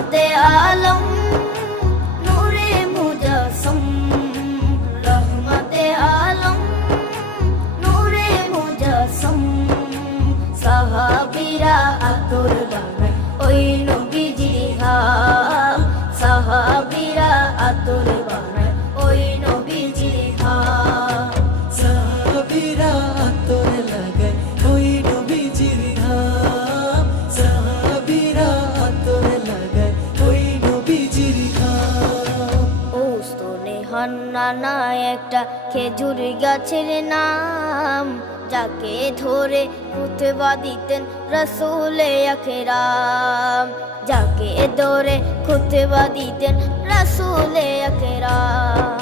রহমতে আলম নূরে মুজাসসম, রহমতে আলম নূরে মুজাসসম। সাহাবীরা আতর বানায় ওই নবীজির ঘাম, সাহাবীরা আতর বানায় ওই নবীজির ঘাম। সাহাবীরা আতর লাগায় ওই নবীজির ঘাম, সাহাবীরা আতর লাগায় ওই নবীজির ঘাম। ওস্তনে হান্নানা একটা খেজুর গাছের নাম, যাকে ধরে খুতবা দিতেন রাসূলে আকরাম, যাকে ধরে খুতবা দিতেন রাসূলে আকরাম।